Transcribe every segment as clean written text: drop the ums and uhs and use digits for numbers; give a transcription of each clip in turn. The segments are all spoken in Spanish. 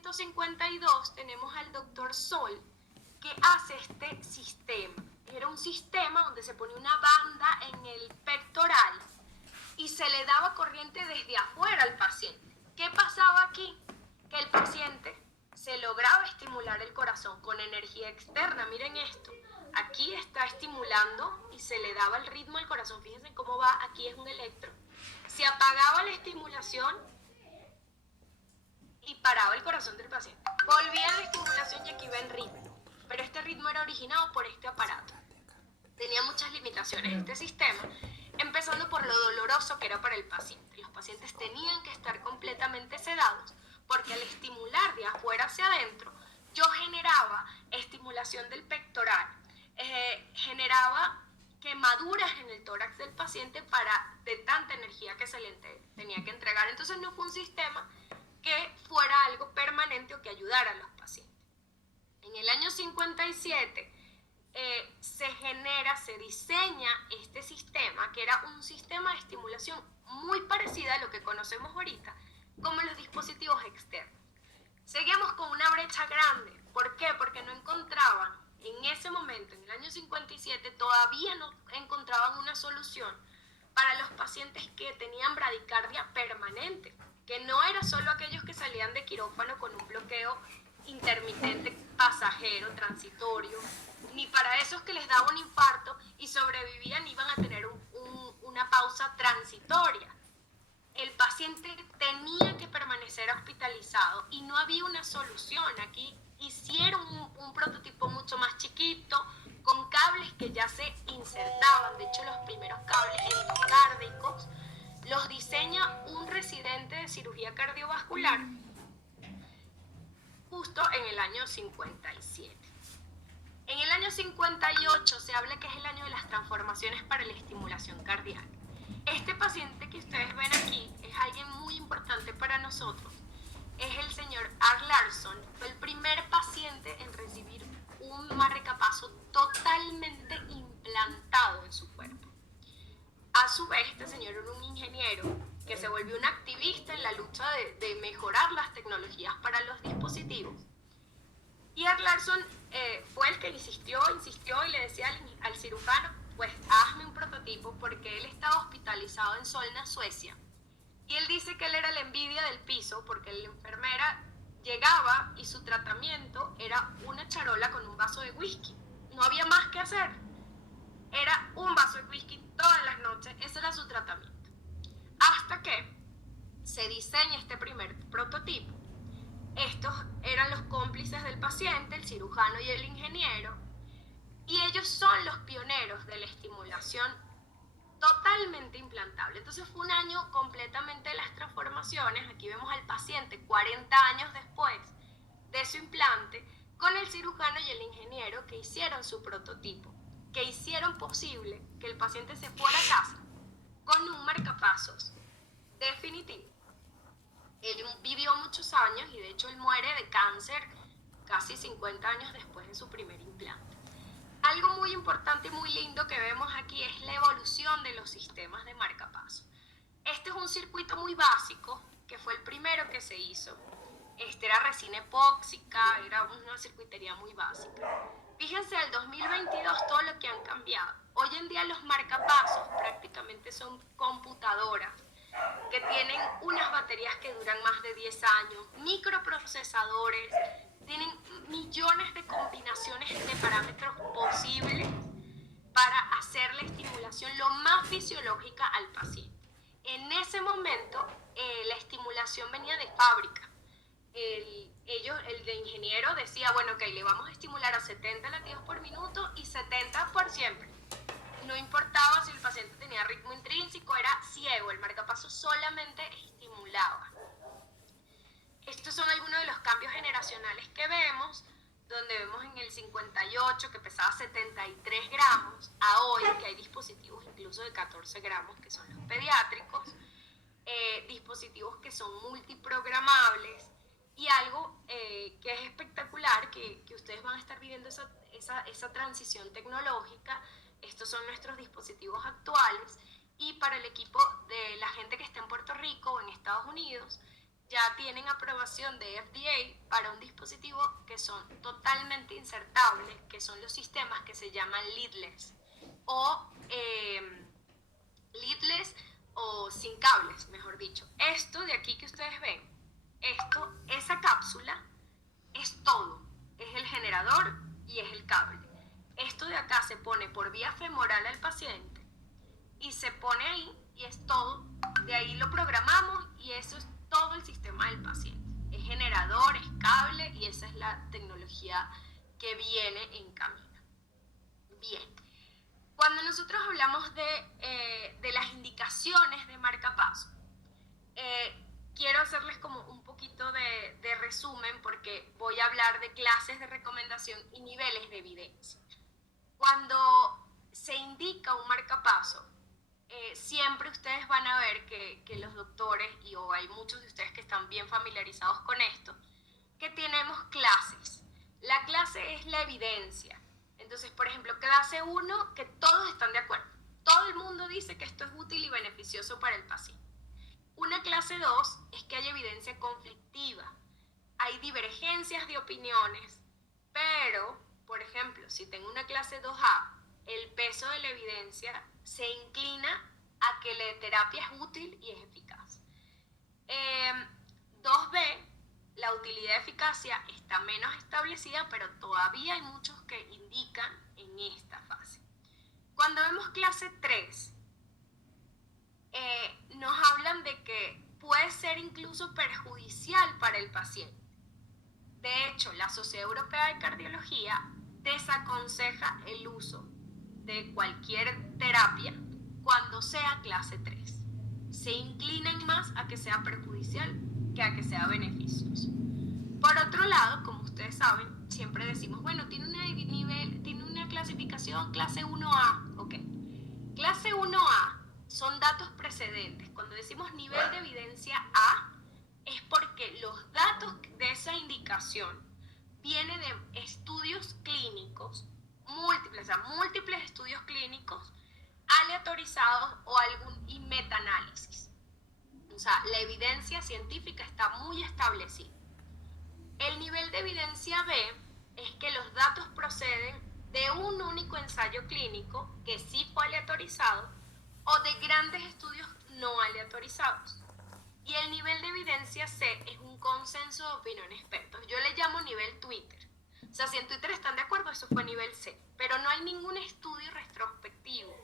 1952 tenemos al doctor Sol, que hace este sistema. Era un sistema donde se pone una banda en el pectoral y se le daba corriente desde afuera al paciente. ¿Qué pasaba aquí? Que el paciente se lograba estimular el corazón con energía externa. Miren esto, aquí está estimulando y se le daba el ritmo al corazón. Fíjense cómo va, aquí es un electro. Se apagaba la estimulación y paraba el corazón del paciente. Volvía a la estimulación y aquí va el ritmo. Pero este ritmo era originado por este aparato. Tenía muchas limitaciones este sistema, empezando por lo doloroso que era para el paciente. Los pacientes tenían que estar completamente sedados porque al estimular de afuera hacia adentro, yo generaba estimulación del pectoral, generaba quemaduras en el tórax del paciente de tanta energía que se le tenía que entregar. Entonces no fue un sistema que fuera algo permanente o que ayudara a los pacientes. En el año 57 se diseña este sistema, que era un sistema de estimulación muy parecido a lo que conocemos ahorita como los dispositivos externos. Seguíamos con una brecha grande. ¿Por qué? Porque no encontraban, en ese momento, en el año 57, todavía no encontraban una solución para los pacientes que tenían bradicardia permanente, que no era solo aquellos que salían de quirófano con un bloqueo intermitente, pasajero, transitorio, ni para esos que les daba un infarto y sobrevivían iban a tener una pausa transitoria. El paciente tenía que permanecer hospitalizado y no había una solución. Aquí hicieron un prototipo mucho más chiquito, con cables que ya se insertaban. De hecho, los primeros cables endocárdicos los diseña un residente de cirugía cardiovascular justo en el año 57. En el año 58 se habla que es el año de las transformaciones para la estimulación cardíaca. Este paciente que ustedes ven aquí es alguien muy importante para nosotros. Es el señor Art Larson. Fue el primer paciente en recibir un marcapaso totalmente implantado en su cuerpo. A su vez, este señor era un ingeniero que se volvió un activista en la lucha de mejorar las tecnologías para los dispositivos. Y Art Larson fue el que insistió y le decía al cirujano, pues hazme un prototipo, porque él estaba hospitalizado en Solna, Suecia. Y él dice que él era la envidia del piso, porque la enfermera llegaba y su tratamiento era una charola con un vaso de whisky. No había más que hacer. Era un vaso de whisky todas las noches, ese era su tratamiento. Hasta que se diseña este primer prototipo. Estos eran los cómplices del paciente, el cirujano y el ingeniero, y ellos son los pioneros de la estimulación totalmente implantable. Entonces fue un año completamente de las transformaciones. Aquí vemos al paciente 40 años después de su implante, con el cirujano y el ingeniero que hicieron su prototipo, que hicieron posible que el paciente se fuera a casa con un marcapasos definitivo. Él vivió muchos años y de hecho él muere de cáncer casi 50 años después de su primer implante. Algo muy importante y muy lindo que vemos aquí es la evolución de los sistemas de marcapaso. Este es un circuito muy básico, que fue el primero que se hizo. Este era resina epóxica, era una circuitería muy básica. Fíjense, al 2022 todo lo que han cambiado. Hoy en día los marcapasos prácticamente son computadoras que tienen unas baterías que duran más de 10 años, microprocesadores, tienen millones de combinaciones de parámetros posibles para hacer la estimulación lo más fisiológica al paciente. En ese momento, la estimulación venía de fábrica. El de ingeniero decía, bueno, ok, le vamos a estimular a 70 latidos por minuto y 70 por siempre. No importaba si el paciente tenía ritmo intrínseco, era ciego, el marcapaso solamente estimulaba. Estos son algunos de los cambios generacionales que vemos, donde vemos en el 58 que pesaba 73 gramos, a hoy que hay dispositivos incluso de 14 gramos que son los pediátricos, dispositivos que son multiprogramables y algo que es espectacular, que ustedes van a estar viviendo esa transición tecnológica. Estos son nuestros dispositivos actuales y para el equipo de la gente que está en Puerto Rico o en Estados Unidos, ya tienen aprobación de FDA para un dispositivo que son totalmente insertables, que son los sistemas que se llaman leadless o leadless o sin cables, mejor dicho. Esto de aquí que ustedes ven, esa cápsula es todo, es el generador y es el cable. Esto de acá se pone por vía femoral al paciente y se pone ahí y es todo. De ahí lo programamos y eso es todo el sistema del paciente. Es generador, es cable y esa es la tecnología que viene en camino. Bien, cuando nosotros hablamos de las indicaciones de marcapaso, quiero hacerles como un poquito de resumen porque voy a hablar de clases de recomendación y niveles de evidencia. Cuando se indica un marcapaso, siempre ustedes van a ver que los doctores, o hay muchos de ustedes que están bien familiarizados con esto, que tenemos clases. La clase es la evidencia. Entonces, por ejemplo, clase 1, que todos están de acuerdo. Todo el mundo dice que esto es útil y beneficioso para el paciente. Una clase 2 es que hay evidencia conflictiva. Hay divergencias de opiniones, pero, por ejemplo, si tengo una clase 2A, el peso de la evidencia se inclina a que la terapia es útil y es eficaz. 2B, la utilidad y eficacia está menos establecida, pero todavía hay muchos que indican en esta fase. Cuando vemos clase 3, nos hablan de que puede ser incluso perjudicial para el paciente. De hecho, la Sociedad Europea de Cardiología desaconseja el uso de cualquier terapia cuando sea clase 3. Se inclinan más a que sea perjudicial que a que sea beneficioso. Por otro lado, como ustedes saben, siempre decimos, bueno, tiene una clasificación clase 1A, ok. Clase 1A son datos precedentes. Cuando decimos nivel de evidencia A, es porque los datos de esa indicación vienen de estudios clínicos múltiples estudios clínicos aleatorizados y metaanálisis. O sea, la evidencia científica está muy establecida. El nivel de evidencia B es que los datos proceden de un único ensayo clínico que sí fue aleatorizado o de grandes estudios no aleatorizados. Y el nivel de evidencia C es un consenso de opinión expertos. Yo le llamo nivel Twitter. O sea, si en Twitter están de acuerdo, eso fue nivel C. Pero no hay ningún estudio retrospectivo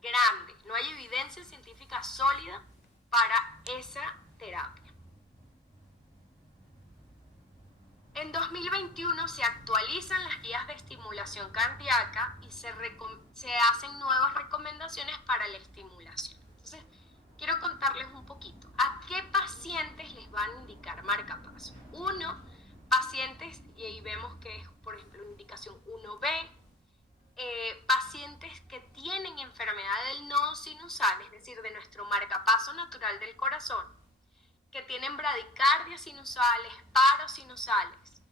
grande. No hay evidencia científica sólida para esa terapia. En 2021 se actualizan las guías de estimulación cardíaca y se hacen nuevas recomendaciones para la estimulación. Entonces, quiero contarles un poquito. ¿A qué pacientes les van a indicar marcapaso? Uno, pacientes, y ahí vemos que es, por ejemplo, una indicación 1B, pacientes que tienen enfermedad del nodo sinusal, es decir, de nuestro marcapaso natural del corazón, que tienen bradicardias sinusales, paros sinusales,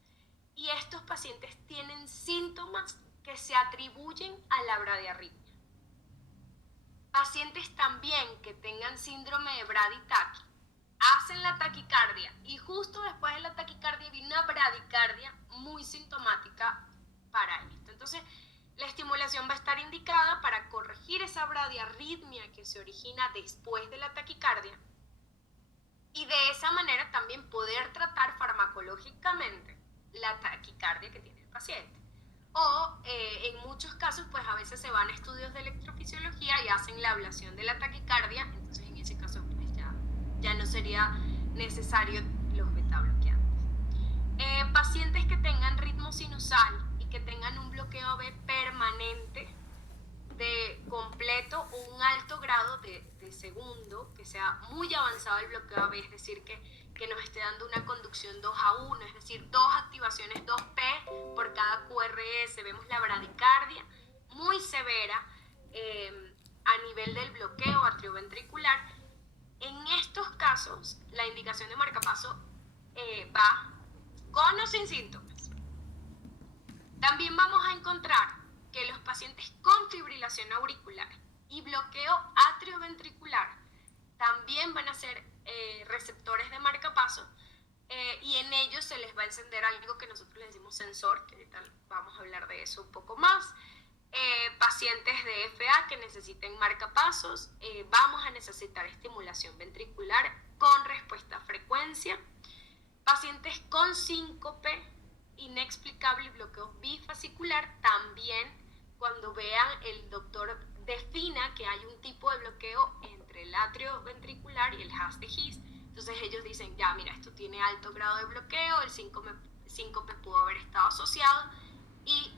y estos pacientes tienen síntomas que se atribuyen a la bradiarritmia. Pacientes también que tengan síndrome de braditaqui, hacen la taquicardia y justo después de la taquicardia viene una bradicardia muy sintomática para esto. Entonces, la estimulación va a estar indicada para corregir esa bradiarritmia que se origina después de la taquicardia y de esa manera también poder tratar farmacológicamente la taquicardia que tiene el paciente. O en muchos casos, pues a veces se van a estudios de electrofisiología y hacen la ablación de la taquicardia, entonces en ese caso pues ya no sería necesario los beta-bloqueantes. Pacientes que tengan ritmo sinusal y que tengan un bloqueo B permanente de completo o un alto grado de segundo, que sea muy avanzado el bloqueo AB, es decir, que nos esté dando una conducción 2A1, es decir, 2 activaciones 2P por cada QRS. Vemos la bradicardia muy severa a nivel del bloqueo atrioventricular. En estos casos, la indicación de marcapaso va con o sin síntomas. También vamos a encontrar que los pacientes con fibrilación auricular y bloqueo atrioventricular también van a ser receptores de marcapaso, y en ellos se les va a encender algo que nosotros le decimos sensor, que ahorita vamos a hablar de eso un poco más. Pacientes de FA que necesiten marcapasos, vamos a necesitar estimulación ventricular con respuesta a frecuencia. Pacientes con síncope inexplicable y bloqueo bifascicular, también cuando vean el doctor defina que hay un tipo de bloqueo entre el atrio ventricular y el haz de His. Entonces ellos dicen, ya mira, esto tiene alto grado de bloqueo, el síncope pudo haber estado asociado y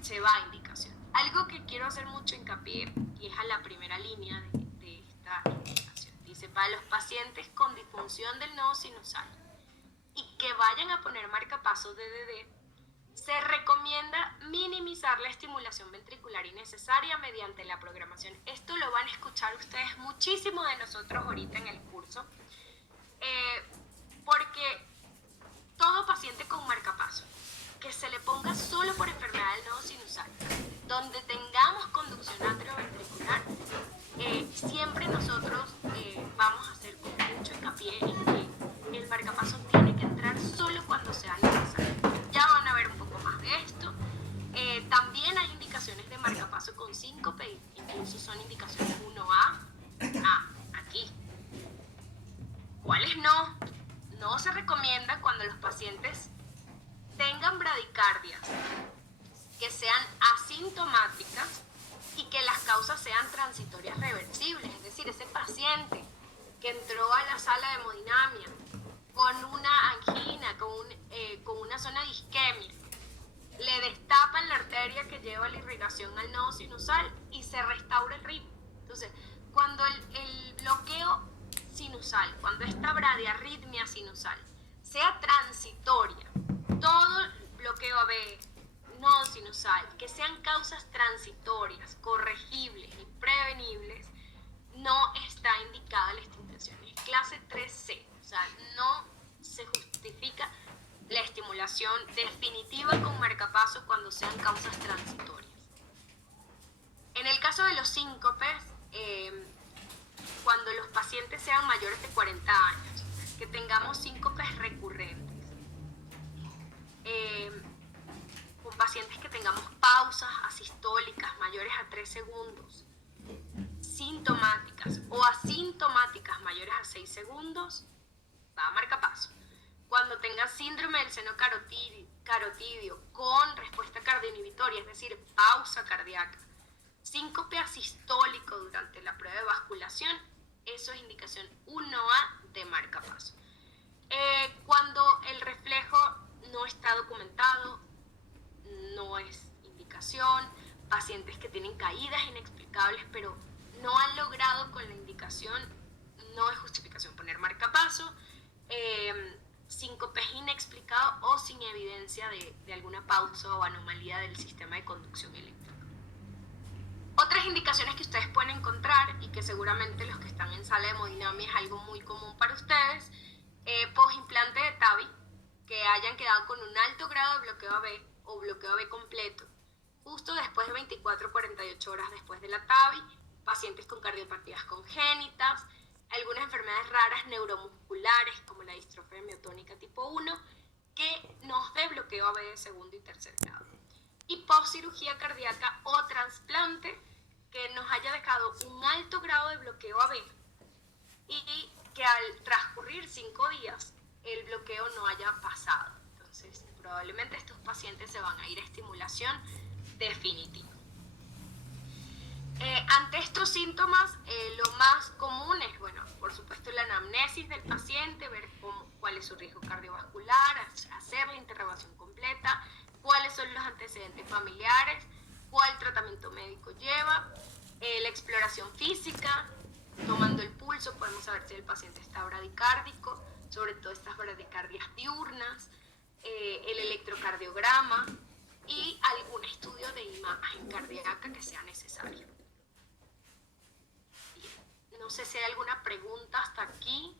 se va a indicación. Algo que quiero hacer mucho hincapié, y es a la primera línea de esta indicación. Dice, para los pacientes con disfunción del nodo sinusal y que vayan a poner marcapasos DDD, se recomienda minimizar la estimulación ventricular innecesaria mediante la programación. Esto lo van a escuchar ustedes muchísimo de nosotros ahorita en el curso, porque todo paciente con marcapaso que se le ponga solo por enfermedad del nodo sinusal, donde tengamos conducción atrioventricular, siempre nosotros vamos a hacer con mucho hincapié en que el marcapaso tiene que entrar solo cuando sea necesario. Ya van a ver un poco más de esto. También hay indicaciones de marcapaso con síncope, incluso son indicaciones 1A, aquí. ¿Cuáles no? No se recomienda cuando los pacientes tengan bradicardias que sean asintomáticas y que las causas sean transitorias reversibles, es decir, ese paciente que entró a la sala de hemodinamia con una angina, con una zona de isquemia, le destapan la arteria que lleva la irrigación al nodo sinusal y se restaura el ritmo. Entonces, cuando el bloqueo sinusal, cuando esta bradiarritmia sinusal sea transitoria, todo bloqueo AB, nodo sinusal, que sean causas transitorias, corregibles y prevenibles, no está indicada la estimulación. Es clase 3C, o sea, no se justifica la estimulación definitiva con marcapaso cuando sean causas transitorias. En el caso de los síncopes, cuando los pacientes sean mayores de 40 años, que tengamos síncopes recurrentes, con pacientes que tengamos pausas asistólicas mayores a 3 segundos, sintomáticas o asintomáticas mayores a 6 segundos, va a marcapaso. Cuando tengan síndrome del seno carotidio con respuesta cardioinhibitoria, es decir, pausa cardíaca, síncope asistólico durante la prueba de basculación, eso es indicación 1A de marcapaso. Cuando el reflejo no está documentado, no es indicación. Pacientes que tienen caídas inexplicables pero no han logrado con la indicación, no es justificación poner marcapaso. Síncopes inexplicado o sin evidencia de alguna pausa o anomalía del sistema de conducción eléctrica. Otras indicaciones que ustedes pueden encontrar y que seguramente los que están en sala de hemodinamia es algo muy común para ustedes, posimplante de TAVI, que hayan quedado con un alto grado de bloqueo AB o bloqueo AB completo, justo después de 24 o 48 horas después de la TAVI, pacientes con cardiopatías congénitas, algunas enfermedades raras neuromusculares como la distrofia miotónica tipo 1, que nos dé bloqueo AB de segundo y tercer grado. Y postcirugía cardíaca o trasplante que nos haya dejado un alto grado de bloqueo AB y que al transcurrir 5 días el bloqueo no haya pasado. Entonces, probablemente estos pacientes se van a ir a estimulación definitiva. Ante estos síntomas, lo más común es, bueno, por supuesto, la anamnesis del paciente, ver cuál es su riesgo cardiovascular, hacer la interrogación completa, cuáles son los antecedentes familiares, cuál tratamiento médico lleva, la exploración física, tomando el pulso, podemos saber si el paciente está bradicárdico, sobre todo estas bradicardias diurnas, el electrocardiograma y algún estudio de imagen cardíaca que sea necesario. No sé si hay alguna pregunta hasta aquí.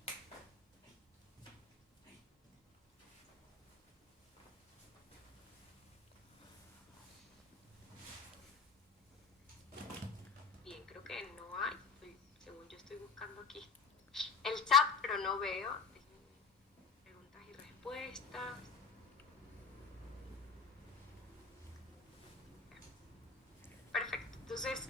Bien, creo que no hay, según yo estoy buscando aquí. El pero no veo. Preguntas y respuestas. Perfecto. Entonces,